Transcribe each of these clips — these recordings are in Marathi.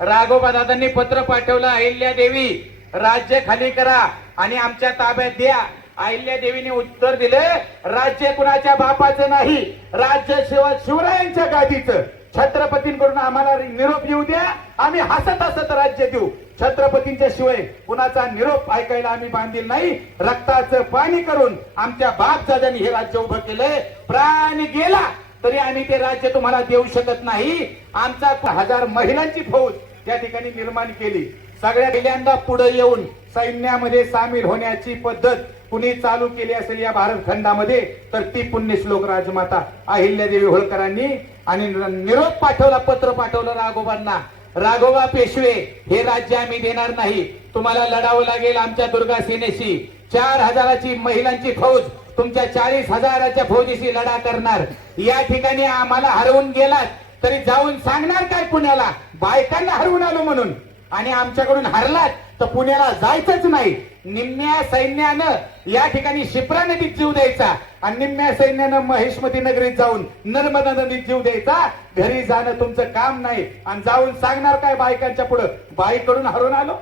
राघोबा दादांनी पत्र पाठवलं, अहिल्या देवी राज्य खाली करा आणि आमच्या ताब्यात द्या. अहिल्या देवीने उत्तर दिले, राज्य कुणाच्या बापाचं नाही, राज्य शिवरायांच्या गादीचं. छत्रपतींकडून आम्हाला निरोप येऊ द्या, आम्ही हसत हसत राज्य देऊ. छत्रपतींच्या शिवाय कुणाचा निरोप ऐकायला आम्ही बांधील नाही. रक्ताचं पाणी करून आमच्या बापदादांनी हे राज्य उभं केलंय. प्राण गेला तरी आम्ही ते राज्य तुम्हाला देऊ शकत नाही. आमचा 1000 महिलांची फौज त्या ठिकाणी निर्माण केली. सगळ्या पहिल्यांदा पुढे येऊन सैन्यामध्ये सामील होण्याची पद्धत कुणी चालू केली असेल या भारत खंडामध्ये तर ती पुण्यश्लोक राजमाता अहिल्यादेवी होळकरांनी. आणि निरोप पाठवला, पत्र पाठवलं राघोबांना, राघोबा पेशवे हे राज्य आम्ही देणार नाही, तुम्हाला लढावं लागेल आमच्या दुर्गा सेनेशी. 4000ची महिलांची फौज तुमच्या 40,000च्या फौजीशी लढा करणार. या ठिकाणी आम्हाला हरवून गेलात तरी जाऊन सांगणार काय पुण्याला, बायकांना हरवून आलो म्हणून. आणि आमच्याकडून हरलात तर पुण्याला जायचंच नाही. निम्म्या सैन्यानं या ठिकाणी शिप्रा नदीत जीव द्यायचा आणि निम्म्या सैन्यानं महेशमती नगरीत जाऊन नर्मदा नदीत जीव द्यायचा. घरी जाणं तुमचं काम नाही आणि जाऊन सांगणार काय बायकांच्या पुढं, बाईकडून हरवून आलो.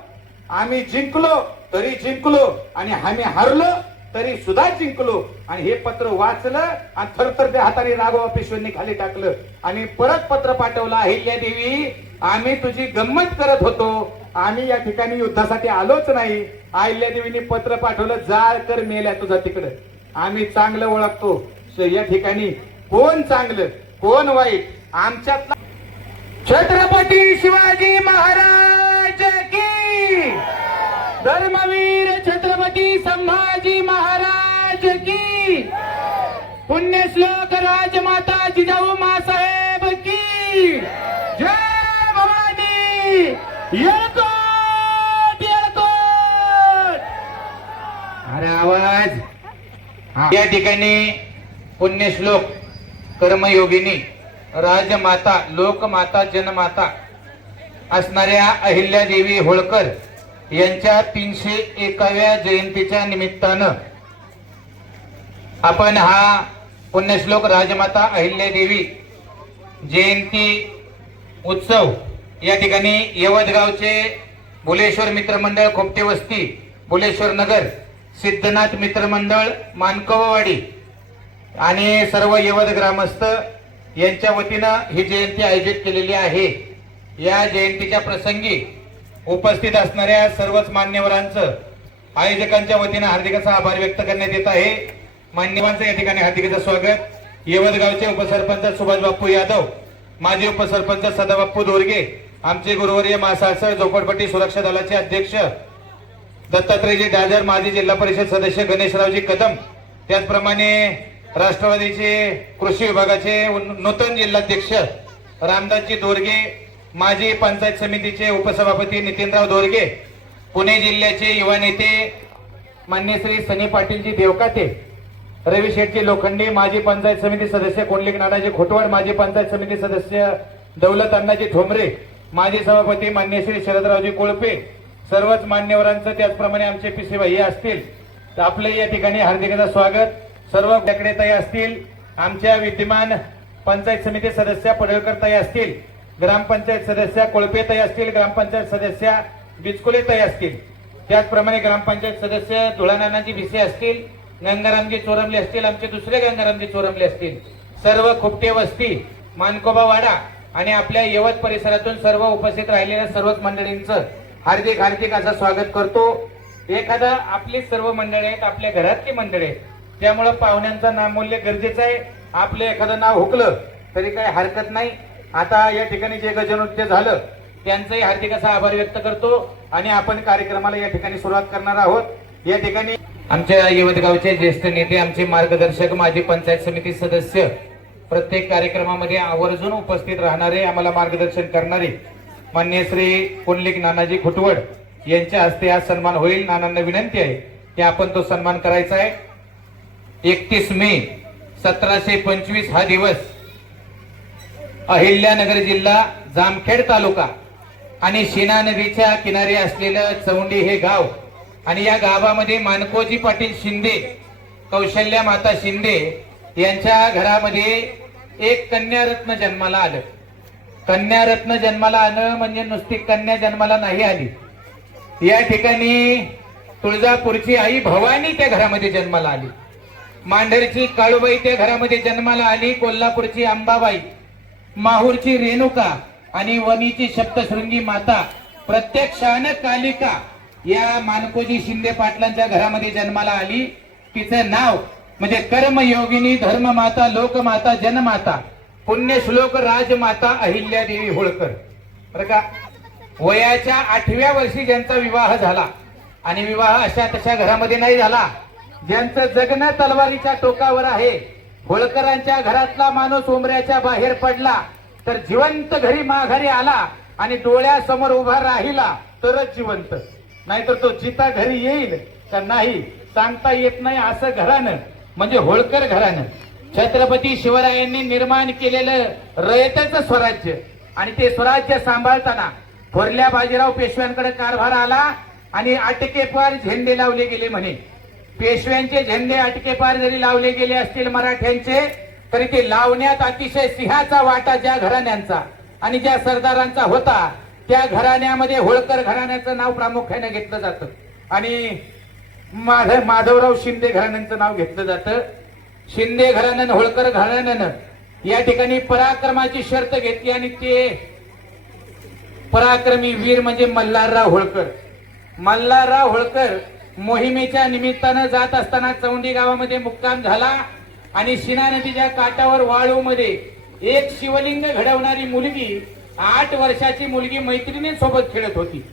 आम्ही जिंकलो तरी जिंकलो आणि आम्ही हरलो तरी सुद्धा जिंकलो. आणि हे पत्र वाचलं आणि थरथरत्या हाताने राघोबा पेशव्यांनी खाली टाकलं आणि परत पत्र पाठवलं, अहिल्यादेवी आम्ही तुझी गंमत करत होतो, आम्ही या ठिकाणी युद्धासाठी आलोच नाही. अहिल्यादेवीने पत्र पाठवलं, जाळ कर मेल्या तुझा तिकडं, आम्ही चांगलं ओळखतो या ठिकाणी कोण चांगलं कोण वाईट. आमच्यात छत्रपती शिवाजी महाराज की, धर्मवीर छत्रपती संभाजी महाराज की, पुण्यश्लोक राजमाता जिजाऊ मासाहेब की जय. भवानी येळकोट येळकोट. अरे आवाज. या ठिकाणी पुण्यश्लोक कर्मयोगिनी राजमाता लोकमाता जनमाता असणाऱ्या अहिल्यादेवी होळकर यांच्या 301व्या जयंतीच्या निमित्तानं आपण हा पुण्यश्लोक राजमाता अहिल्यादेवी जयंती उत्सव या ठिकाणी यवतगावचे बुलेश्वर मित्रमंडळ खोपटे वस्ती, बुलेश्वर नगर, सिद्धनाथ मित्रमंडळ मानकववाडी आणि सर्व यवत ग्रामस्थ यांच्या वतीनं ही जयंती आयोजित केलेली आहे. या जयंतीच्या प्रसंगी उपस्थित असणाऱ्या सर्वच मान्यवरांचं आयोजकांच्या वतीनं हार्दिक असा आभार व्यक्त करण्यात येत आहे. मान्यवरांचं या ठिकाणी हार्दिक स्वागत. यवतगावचे उपसरपंच सुभाष बाप्पू यादव, माजी उपसरपंच सदाबाप्पू दोरगे, आमचे गुरुवर्य महासासर झोपडपट्टी सुरक्षा दलाचे अध्यक्ष दत्तात्रयजी डाजर, माजी जिल्हा परिषद सदस्य गणेशरावजी कदम, त्याचप्रमाणे राष्ट्रवादीचे कृषी विभागाचे नूतन जिल्हाध्यक्ष रामदासजी दोरगे, माजी पंचायत समितीचे उपसभापती नितीनराव दोरगे, पुणे जिल्ह्याचे युवा नेते मान्य श्री सनी पाटीलजी देवकाते, रवी शेठजी लोखंडे, माजी पंचायत समिती सदस्य कोंडलिक नानाजी खोटवाड, माजी पंचायत समिती सदस्य दौलत अण्णाजी ठोंबरे, माजी सभापती मान्य श्री शरदरावजी कोळपे, सर्वच मान्यवरांचं त्याचप्रमाणे आमचे पीसी भाई असतील तर आपले या ठिकाणी हार्दिक स्वागत. सर्व गकडे ताई असतील, आमच्या विद्यमान पंचायत समिती सदस्य पडळकर ताई असतील, ग्रामपंचायत सदस्य कोळपे ताई असतील, ग्रामपंचायत सदस्य बिचकुले ताई असतील, त्याचप्रमाणे ग्रामपंचायत सदस्य धुळानानाजी भिसे असतील, गंगारामजी चोरमले असतील, आमचे दुसरे गंगारामजी चोरमले असतील, सर्व खोपटे वस्ती मानकोबा वाडा आणि आपल्या यवत परिसरातून सर्व उपस्थित राहिलेल्या सर्वच मंडळींचं हार्दिक हार्दिक असं स्वागत करतो. एखादा आपली सर्व मंडळी आहेत, आपल्या घरातली मंडळी आहेत, त्यामुळे पाहुण्यांचं नामूल्य गरजेचं आहे. आपलं एखादं नाव हुकलं तरी काही हरकत नाही. आता या ठिकाणी जे गजनृत्य झालं त्यांचंही हार्दिक असा आभार व्यक्त करतो आणि आपण कार्यक्रमाला या ठिकाणी सुरुवात करणार आहोत. या ठिकाणी आमच्या यवतगावचे ज्येष्ठ नेते, आमचे मार्गदर्शक, माजी पंचायत समिती सदस्य, प्रत्येक कार्यक्रमामध्ये आवर्जून उपस्थित राहणारे, आम्हाला मार्गदर्शन करणारे मान्य श्री कोंडलिक नानाजी खुटवड यांच्या हस्ते आज सन्मान होईल. नानांना विनंती आहे की आपण तो सन्मान करायचा आहे. 31 मे 1725 हा दिवस अहिल्यानगर जिल्हा, जामखेड तालुका आणि शिना नदीच्या किनारी असलेलं चौंडी हे गाव आणि या गावामध्ये मानकोजी पाटील शिंदे, कौशल्या माता शिंदे यांच्या घरामध्ये एक कन्यारत्न जन्माला आलं. कन्यारत्न जन्माला आणं म्हणजे नुसती कन्या जन्माला नाही आली. या ठिकाणी तुळजापूरची आई भवानी त्या घरामध्ये जन्माला आली. मांढरची काळूबाई त्या घरामध्ये जन्माला आली. कोल्हापूरची अंबाबाई, माहूरची रेणुका आणि वणीची सप्तशृंगी माता प्रत्यक्षानं कालिका या मानकोजी शिंदे पाटलांच्या घरामध्ये जन्माला आली. तिचं नाव म्हणजे कर्मयोगिनी, धर्ममाता, लोकमाता, जनमाता, पुण्यश्लोक राजमाता अहिल्यादेवी होळकर. बरं का, वयाच्या 8व्या वर्षी ज्यांचा विवाह झाला आणि विवाह अशा तशा घरामध्ये नाही झाला, ज्यांचं जगणं तलवारीच्या टोकावर आहे. होळकरांच्या घरातला माणूस उमऱ्याच्या बाहेर पडला तर जिवंत घरी माघारी आला आणि डोळ्यासमोर उभा राहिला तरच जिवंत, नाहीतर तो जिता घरी येईल का नाही सांगता येत नाही. असं घरानं म्हणजे होळकर घरानं छत्रपती शिवरायांनी निर्माण केलेलं रयतेचं स्वराज्य आणि ते स्वराज्य सांभाळताना थोरल्या बाजीराव पेशव्यांकडे कारभार आला आणि अटकेपार झेंडे लावले गेले म्हणे. पेशव्यांचे झेंडे अटकेपार जरी लावले गेले असतील मराठ्यांचे, तरी ते लावण्यात अतिशय सिंहाचा वाटा ज्या घराण्यांचा आणि ज्या सरदारांचा होता त्या घराण्यामध्ये होळकर घराण्याचं नाव प्रामुख्याने घेतलं जातं आणि माधवराव शिंदे घराण्यांचं नाव घेतलं जातं. शिंदे घराण्यानं, होळकर घराण्यानं या ठिकाणी पराक्रमाची शर्त घेतली आणि ते पराक्रमी वीर म्हणजे मल्हारराव होळकर. मल्हारराव होळकर मोहिमेच्या निमित्तानं जात असताना चौंडी गावामध्ये मुक्काम झाला आणि शिना नदीच्या काठावर वाळूमध्ये एक शिवलिंग घडवणारी मुलगी, 8 वर्षाची मुलगी मैत्रिणींसोबत खेळत होती.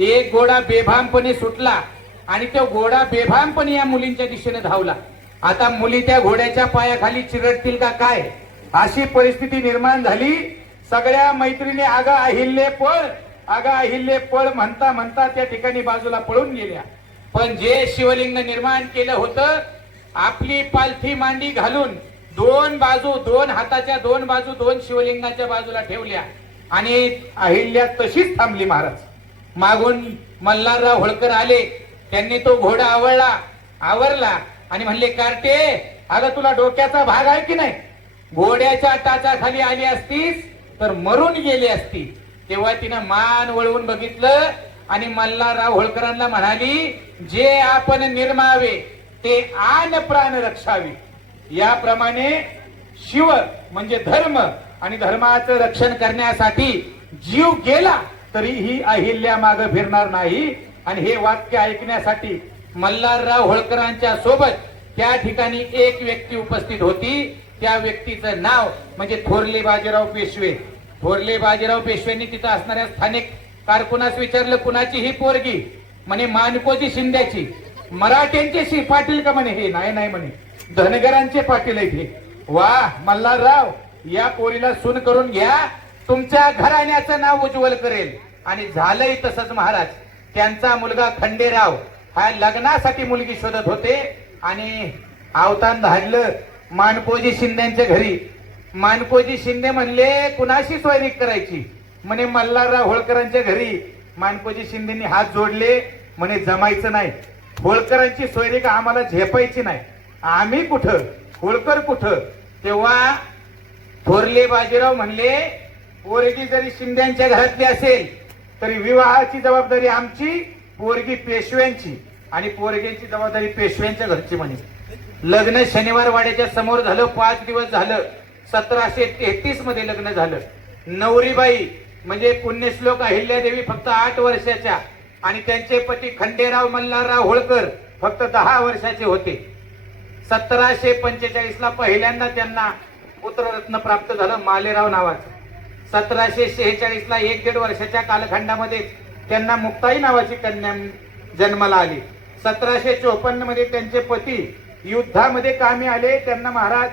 एक घोडा बेभामपणे सुटला आणि तो घोडा बेभामपणे या मुलींच्या दिशेने धावला. आता मुली त्या घोड्याच्या पायाखाली चिरडतील का काय अशी परिस्थिती निर्माण झाली. सगळ्या मैत्रिणी अगं अहिल्ये पळ, अगं अहिल्ये पळ म्हणता म्हणता त्या ठिकाणी बाजूला पळून गेल्या. पण जे शिवलिंग निर्माण केलं होतं, आपली पालथी मांडी घालून दोन बाजू, दोन हाताच्या दोन बाजू, दोन शिवलिंगाच्या बाजूला ठेवल्या आणि अहिल्या तशीच थांबली. महाराज मागून मल्हारराव होळकर आले, त्यांनी तो घोडा आवरला आणि म्हणले, कार्टे अगं तुला डोक्याचा भाग आहे की नाही? घोड्याच्या टाचाखाली आली असतीस तर मरून गेली असती. तेव्हा तिनं मान वळवून बघितलं आणि मल्हारराव होळकरांना म्हणाली, जे आपण निर्मावे ते आन प्राण रक्षावे. याप्रमाणे शिव म्हणजे धर्म आणि धर्माचं रक्षण करण्यासाठी जीव गेला तरी ही अहिल्या मागे फिरणार नाही. आणि हे वाक्य ऐकण्यासाठी मल्हारराव होळकरांच्या सोबत त्या ठिकाणी एक व्यक्ती उपस्थित होती. त्या व्यक्तीचं नाव म्हणजे थोरले बाजीराव पेशवे. थोरले बाजीराव पेशव्यांनी तिथं असणाऱ्या स्थानिक कारकुनास विचारलं, कुणाची ही पोरगी? म्हणे मानकोजी शिंद्याची. मराठ्यांचे पाटील का? म्हणे हे नाही म्हणे, धनगरांचे पाटील आहेत हे. वा मल्हारराव, या पोरीला सून करून घ्या, तुमच्या घराण्याचं नाव उज्ज्वल करेल. आणि झालंय तसंच महाराज. त्यांचा मुलगा खंडेराव हा लग्नासाठी मुलगी शोधत होते आणि अवतान धाडलं मानकोजी शिंद्यांच्या घरी. मानकोजी शिंदे म्हणले, कुणाशी सोयरीक करायची? म्हणे मल्हारराव होळकरांच्या घरी. मानकोजी शिंदेनी हात जोडले, म्हणे जमायचं नाही, होळकरांची सोयरीक आम्हाला झेपायची नाही. आम्ही कुठं, होळकर कुठं? तेव्हा थोरले बाजीराव म्हणले, पोरगी जरी शिंद्यांच्या घरातली असेल तरी विवाहाची जबाबदारी आमची, पोरगी पेशव्यांची आणि पोरग्यांची जबाबदारी पेशव्यांच्या घरची म्हणे. लग्न शनिवार वाड्याच्या समोर झालं. 5 दिवस झालं. 1733 मध्ये लग्न झालं. नवरीबाई म्हणजे पुण्यश्लोक अहिल्यादेवी फक्त 8 वर्षाच्या आणि त्यांचे पती खंडेराव मल्हारराव होळकर फक्त 10 वर्षाचे होते. 1745 ला पहिल्यांदा त्यांना पुत्ररत्न प्राप्त झालं, मालेराव नावाचं. 1746 ला 1-1.5 वर्षाच्या कालखंडामध्ये त्यांना मुक्ताई नावाची कन्या जन्माला आली. 1754 मध्ये त्यांचे पती युद्धामध्ये कामी आले. त्यांना महाराज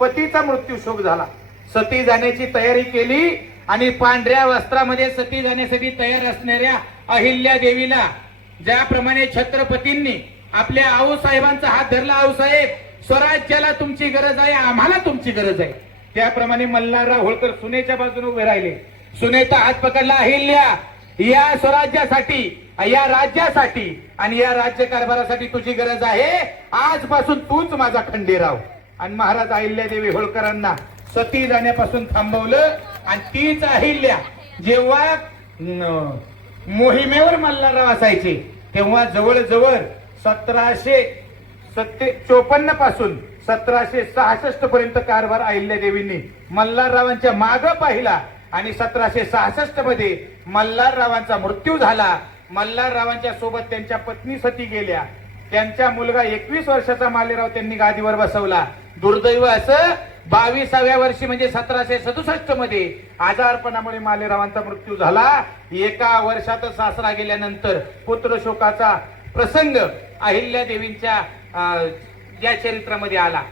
पतीचा मृत्यू शोक झाला. सती जाण्याची तयारी केली आणि पांढऱ्या वस्त्रामध्ये सती जाण्यासाठी तयार असणाऱ्या अहिल्या देवीला ज्याप्रमाणे छत्रपतींनी आपल्या आऊसाहेबांचा हात धरला, आऊसाहेब स्वराज्याला तुमची गरज आहे, आम्हाला तुमची गरज आहे, त्याप्रमाणे मल्हारराव होळकर सुनेच्या बाजूने उभे राहिले. सुनेचा हात पकडला, अहिल्या या स्वराज्यासाठी, या राज्यासाठी आणि या राज्य कारभारासाठी तुझी गरज आहे. आजपासून तूच माझा खंडेराव. आणि महाराज अहिल्यादेवी होळकरांना सती जाण्यापासून थांबवलं आणि तीच अहिल्या जेव्हा मोहिमेवर मल्हारराव असायचे तेव्हा जवळजवळ 1754 पासून 1766 पर्यंत कारभार अहिल्यादेवींनी मल्हाररावांच्या मागे पाहिला आणि 1766 मध्ये मल्हाररावांचा मृत्यू झाला. मल्हाररावांच्या सोबत त्यांच्या पत्नी सती गेल्या. त्यांचा मुलगा 21 वर्षाचा मालेराव त्यांनी गादीवर बसवला. दुर्दैव असं 22व्या वर्षी म्हणजे 1767 मध्ये आजारपणामुळे मालेरावांचा मृत्यू झाला. एका वर्षातच सासरा गेल्यानंतर पुत्र शोकाचा प्रसंग अहिल्यादेवींच्या या चरित्रामध्ये आला.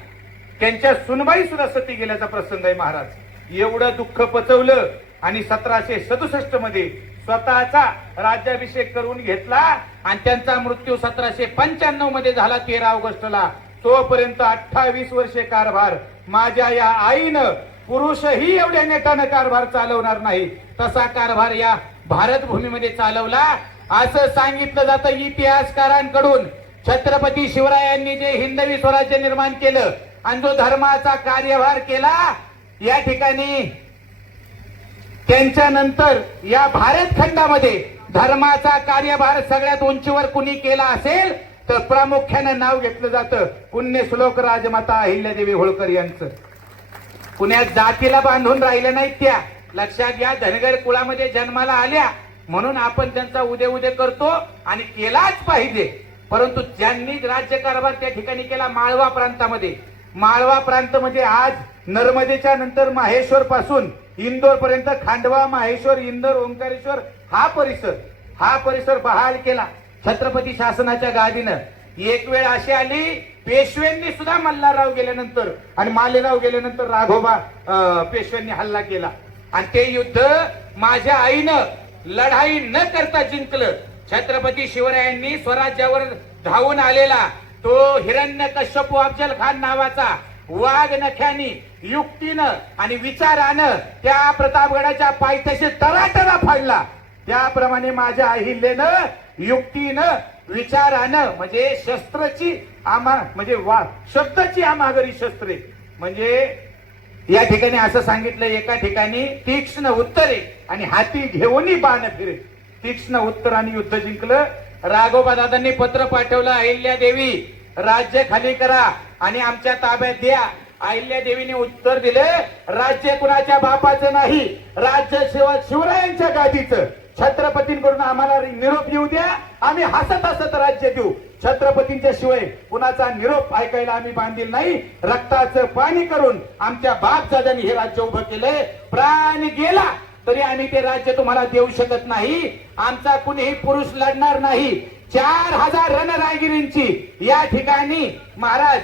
त्यांच्या सुनबाई सुद्धा सती गेल्याचा प्रसंग आहे. महाराज एवढं दुःख पचवलं आणि 1767 मध्ये स्वतःचा राज्याभिषेक करून घेतला आणि त्यांचा मृत्यू 1795 मध्ये झाला 13 ऑगस्टला. तोपर्यंत 28 वर्षे कारभार माझ्या या आईनं पुरुषही एवढ्या नेटानं कारभार चालवणार नाही तसा कारभार या भारत भूमीमध्ये चालवला असं सांगितलं जातं इतिहासकारांकडून. छत्रपती शिवरायांनी जे हिंदवी स्वराज्य निर्माण केलं आणि जो धर्माचा कार्यभार केला या ठिकाणी त्यांच्या नंतर या भारत खंडामध्ये धर्माचा कार्यभार सगळ्यात उंचीवर कुणी केला असेल तर प्रामुख्यानं नाव घेतलं जातं पुण्यश्लोक राजमाता अहिल्यादेवी होळकर यांचं. पुण्यात जातीला बांधून राहिल्या नाहीत त्या. लक्षात घ्या, धनगर कुळामध्ये जन्माला आल्या म्हणून आपण त्यांचा उदय करतो आणि केलाच पाहिजे. परंतु ज्यांनी राज्यकारभार त्या ठिकाणी केला माळवा प्रांतामध्ये. माळवा प्रांत म्हणजे आज नर्मदेच्या नंतर माहेश्वर पासून इंदोर पर्यंत खांडवा, माहेश्वर, इंदोर, ओंकारेश्वर हा परिसर बहाल केला छत्रपती शासनाच्या गादीनं. एक वेळ अशी आली पेशव्यांनी सुद्धा मल्हारराव गेल्यानंतर आणि मालेराव गेल्यानंतर राघोबा पेशव्यांनी हल्ला केला आणि ते युद्ध माझ्या आईनं लढाई न करता जिंकलं. छत्रपती शिवरायांनी स्वराज्यावर धावून आलेला तो हिरण्यकश्यप अफजल खान नावाचा वाघ नख्यानी युक्तीनं आणि विचारानं त्या प्रतापगडाच्या पायथ्याशी तराटरा फाडला. त्याप्रमाणे माझ्या अहिल्यानं युक्तीनं विचारानं म्हणजे शस्त्राची म्हणजे शब्दाची आमाघरी शस्त्रे म्हणजे या ठिकाणी असं सांगितलं एका ठिकाणी तीक्ष्ण उत्तरे आणि हाती घेऊनही बाण फिरे. तीक्ष्ण उत्तर आणि युद्ध जिंकलं. राघोबा दादांनी पत्र पाठवलं अहिल्यादेवी राज्य खाली करा आणि आमच्या ताब्यात द्या. अहिल्यादेवीने उत्तर दिले राज्य कुणाच्या बापाचं नाही, राज्य शिवरायांच्या गादीचं. छत्रपतींकडून आम्हाला निरोप येऊ द्या, आम्ही हसत हसत राज्य देऊ. छत्रपतींच्या शिवाय कुणाचा निरोप ऐकायला आम्ही बांधील नाही. रक्ताचं पाणी करून आमच्या बापदादांनी हे राज्य उभं केलंय. प्राण गेला तरी आम्ही ते राज्य तुम्हाला देऊ शकत नाही. आमचा कुणीही पुरुष लढणार नाही. 4000 रणरागिरींची या ठिकाणी महाराज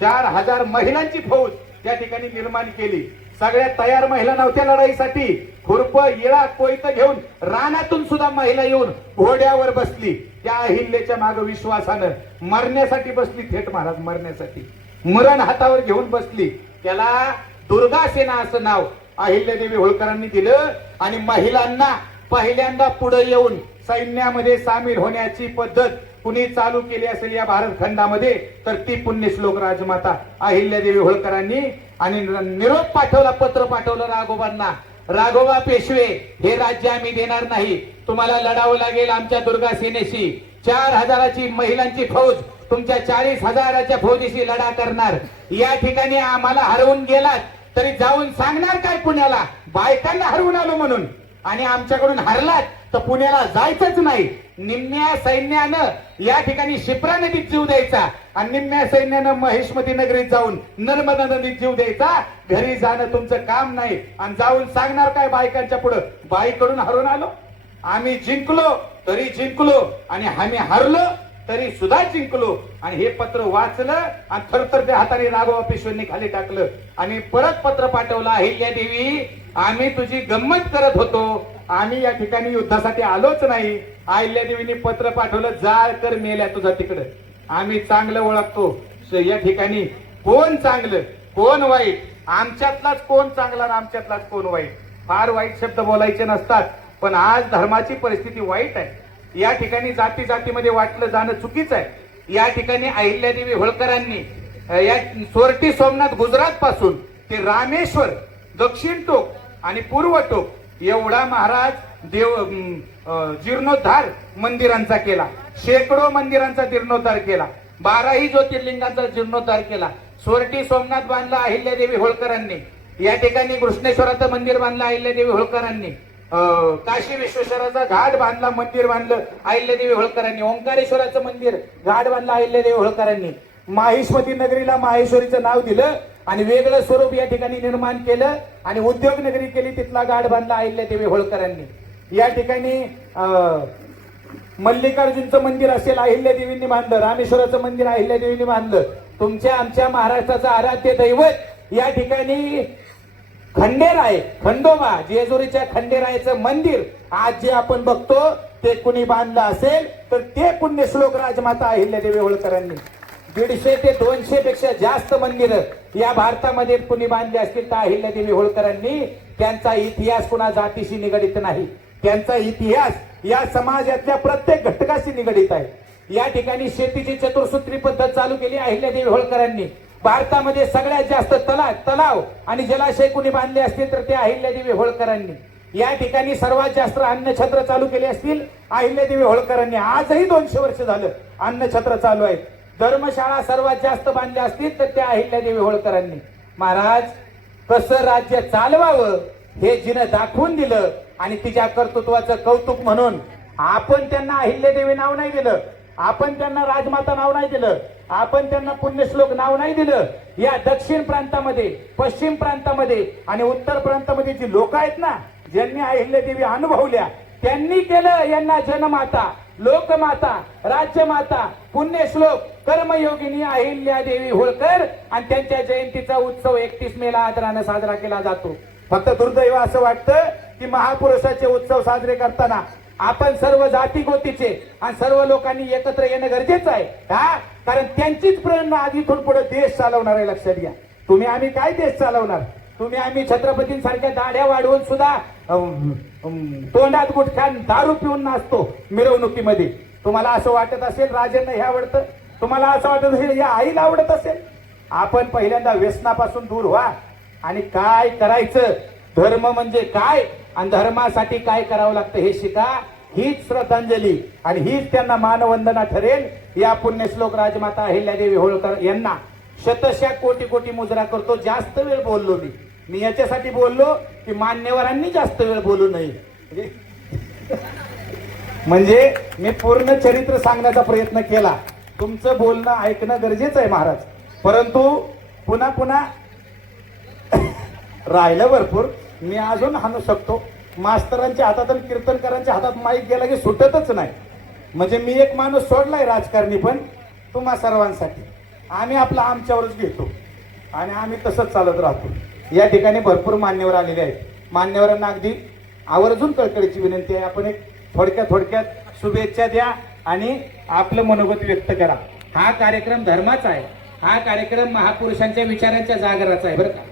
4000 महिलांची फौज त्या ठिकाणी निर्माण केली. सगळ्या तयार महिला नव्हत्या लढाईसाठी. खुरप, इळा, कोयत घेऊन रानातून सुद्धा महिला येऊन घोड्यावर बसली. त्या अहिल्याच्या मागे विश्वासानं मरण्यासाठी बसली. थेट महाराज मरण्यासाठी मरण हातावर घेऊन बसली. त्याला दुर्गासेना असं नाव अहिल्यादेवी होळकरांनी दिलं. आणि महिलांना पहिल्यांदा पुढे येऊन सैन्यामध्ये सामील होण्याची पद्धत कुणी चालू केली असेल या भारत खंडामध्ये तर ती पुण्यश्लोक राजमाता अहिल्यादेवी होळकरांनी. आणि निरोप पाठवला, पत्र पाठवलं राघोबांना. राघोबा पेशवे हे राज्य आम्ही देणार नाही, तुम्हाला लढावं लागेल आमच्या दुर्गा सेनेशी. 4000ची महिलांची फौज तुमच्या 40,000च्या फौजीशी लढा करणार. या ठिकाणी आम्हाला हरवून गेलात तरी जाऊन सांगणार काय पुण्याला बायकांना हरवून आलो म्हणून. आणि आमच्याकडून हरलात तर पुण्याला जायचंच नाही. निम्म्या सैन्यानं या ठिकाणी शिप्रा नदीत जीव द्यायचा आणि निम्म्या सैन्यानं महेशमती नगरीत जाऊन नर्मदा नदीत जीव द्यायचा. घरी जाणं तुमचं काम नाही. आणि जाऊन सांगणार काय बायकांच्या पुढं बाईकडून हरवून आलो. आम्ही जिंकलो तरी जिंकलो आणि आम्ही हरलो तरी सुद्धा जिंकलो. आणि हे पत्र वाचलं आणि थरथर त्या हाताने राघोबा पेशव्यांनी खाली टाकलं आणि परत पत्र पाठवलं अहिल्यादेवी आम्ही तुझी गंमत करत होतो, आम्ही या ठिकाणी युद्धासाठी आलोच नाही. अहिल्यादेवीने पत्र पाठवलं जाळ कर मेल्या तुझा तिकडं, आम्ही चांगलं ओळखतो या ठिकाणी कोण चांगलं कोण वाईट, आमच्यातलाच कोण चांगला आणि आमच्यातलाच कोण वाईट. फार वाईट शब्द बोलायचे नसतात पण आज धर्माची परिस्थिती वाईट आहे. या ठिकाणी जाती जातीमध्ये वाटलं जाणं चुकीचं आहे. या ठिकाणी अहिल्यादेवी होळकरांनी या सोरटी सोमनाथ गुजरात पासून ते रामेश्वर दक्षिण टोक आणि पूर्व टोक एवढा महाराज जीर्णोद्धार मंदिरांचा केला, शेकडो मंदिरांचा जीर्णोद्धार केला, 12ही ज्योतिर्लिंगांचा जीर्णोद्धार केला. सोरटी सोमनाथ बांधला अहिल्यादेवी होळकरांनी, या ठिकाणी कृष्णेश्वराचं मंदिर बांधलं अहिल्यादेवी होळकरांनी, काशी विश्वेश्वराचा घाट बांधला, मंदिर बांधलं अहिल्यादेवी होळकरांनी, ओंकारेश्वराचं मंदिर घाट बांधला अहिल्यादेवी होळकरांनी, माहेश्वरी नगरीला माहेश्वरीचं नाव दिलं आणि वेगळं स्वरूप या ठिकाणी निर्माण केलं आणि उद्योग नगरी केली, तिथला घाट बांधला अहिल्यादेवी होळकरांनी. या ठिकाणी मल्लिकार्जुनचं मंदिर असेल अहिल्यादेवींनी बांधलं, रामेश्वराचं मंदिर अहिल्यादेवींनी बांधलं. तुमच्या आमच्या महाराष्ट्राचं आराध्य दैवत या ठिकाणी खंडेराय, खंडोबा, जेजुरीच्या खंडेरायाचं मंदिर आज जे आपण बघतो ते कुणी बांधलं असेल तर ते पुण्यश्लोक राजमाता अहिल्यादेवी होळकरांनी. 150 ते 200 पेक्षा जास्त मंदिरं या भारतामध्ये कुणी बांधली असतील तर अहिल्यादेवी होळकरांनी. त्यांचा इतिहास कुणा जातीशी निगडित नाही, त्यांचा इतिहास या समाजातल्या प्रत्येक घटकाशी निगडित आहे. या ठिकाणी शेतीची चतुर्सूत्री पद्धत चालू केली अहिल्यादेवी होळकरांनी. भारतामध्ये सगळ्यात जास्त तलाव आणि जलाशय कुणी बांधले असतील तर ते अहिल्यादेवी होळकरांनी. या ठिकाणी सर्वात जास्त अन्नछत्र चालू केले असतील अहिल्यादेवी होळकरांनी. आजही 200 वर्ष झालं अन्नछत्र चालू आहेत. धर्मशाळा सर्वात जास्त बांधल्या असतील तर त्या अहिल्यादेवी होळकरांनी. महाराज कसं राज्य चालवावं हे जिनं दाखवून दिलं आणि तिच्या कर्तृत्वाचं कौतुक म्हणून आपण त्यांना अहिल्यादेवी नाव नाही दिलं, आपण त्यांना राजमाता नाव नाही दिलं, आपण त्यांना पुण्यश्लोक नाव नाही दिलं. या दक्षिण प्रांतामध्ये, पश्चिम प्रांतामध्ये आणि उत्तर प्रांतामध्ये जी लोक आहेत ना, ज्यांनी अहिल्यादेवी अनुभवल्या, त्यांनी केलं यांना जनमाता, लोकमाता, राज्यमाता, पुण्यश्लोक, कर्मयोगिनी अहिल्यादेवी होळकर. आणि त्यांच्या जयंतीचा उत्सव 31 मेला आदरानं साजरा केला जातो. फक्त दुर्दैव असं वाटतं की महापुरुषाचे उत्सव साजरे करताना आपण सर्व जाती गोतीचे आणि सर्व लोकांनी एकत्र येणं गरजेचं आहे. का? कारण त्यांचीच प्रेरणा आज इथून पुढे देश चालवणार आहे. लक्षात घ्या, तुम्ही आम्ही काय देश चालवणार? तुम्ही आम्ही छत्रपतींसारख्या दाढ्या वाढवून सुद्धा तोंडात गुटखा दारू पिऊन नाचतो मिरवणुकीमध्ये. तुम्हाला असं वाटत असेल राजांना हे आवडतं, तुम्हाला असं वाटत असेल या आईला आवडत असेल. आपण पहिल्यांदा व्यसनापासून दूर व्हा आणि काय करायचं, धर्म म्हणजे काय आणि धर्मासाठी काय करावं लागतं हे शिका. हीच श्रद्धांजली आणि हीच त्यांना मानवंदना ठरेल. या पुण्यश्लोक राजमाता अहिल्यादेवी होळकर यांना शतशः कोटी कोटी मुजरा करतो. जास्त वेळ बोललो मी याच्यासाठी बोललो की मान्यवरांनी जास्त वेळ बोलू नये. म्हणजे मी पूर्ण चरित्र सांगण्याचा प्रयत्न केला. तुमचं बोलणं ऐकणं गरजेचं आहे महाराज, परंतु पुन्हा पुन्हा राहिलं भरपूर. मी अजून हाणू शकतो. मास्तरांच्या हातात आणि कीर्तनकारांच्या हातात माईक गेला की सुटतच नाही. म्हणजे मी एक माणूस सोडलाय राजकारणी, पण तुम्हा सर्वांसाठी आम्ही आपला आमच्यावरच घेतो आणि आम्ही तसंच चालत राहतो. या ठिकाणी भरपूर मान्यवर आलेले आहेत. मान्यवरांना अगदी आवर्जून कळकळीची विनंती आहे, आपण एक थोडक्यात शुभेच्छा द्या आणि आपलं मनोगत व्यक्त करा. हा कार्यक्रम धर्माचा आहे, हा कार्यक्रम महापुरुषांच्या विचारांच्या जागराचा आहे बरं का.